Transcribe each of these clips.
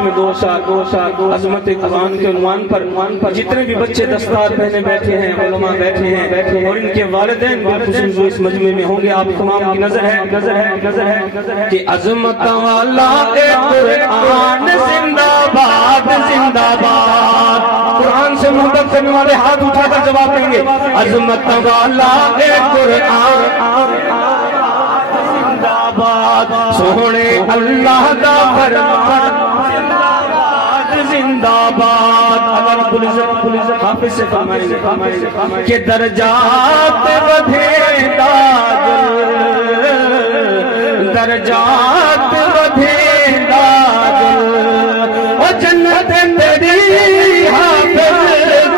آخر میں 2 اشعار عظمت قرآن کے عنوان پر جتنے بھی بچے دستار پہنے بیٹھے ہیں، علماء بیٹھے ہیں اور ان کے والدین بالخصوص جو اس مجمع میں ہوں گے، آپ تمام کی نظر ہے کہ عظمت والا قرآن زندہ باد زندہ باد۔ قرآن سے محبت کرنے والے ہاتھ اٹھا کر جواب دیں گے، عظمت والا قرآن زندہ باد، سونے اللہ دا فرمان زندہ باد۔ اللہ رب العزت حافظ سے فرمائیں کہ درجات بدھے درجات بدھے اور جنت تیری حافظ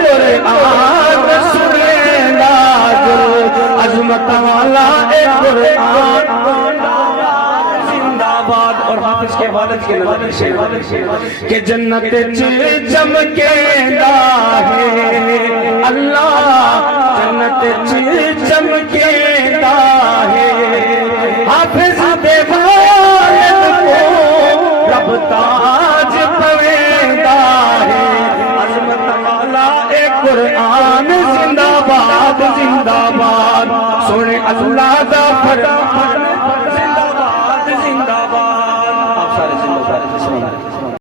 قرآن سنے داجل، عظمت والا قرآن اور حافظ کے والد کے نظر کہ جنت چمکے ہے اللہ، جنت چمکے ہے حافظ دے والد کو رب تاج پویندہ ہے، عظمت والا قرآن زندہ باد زندہ باد، سونے اللہ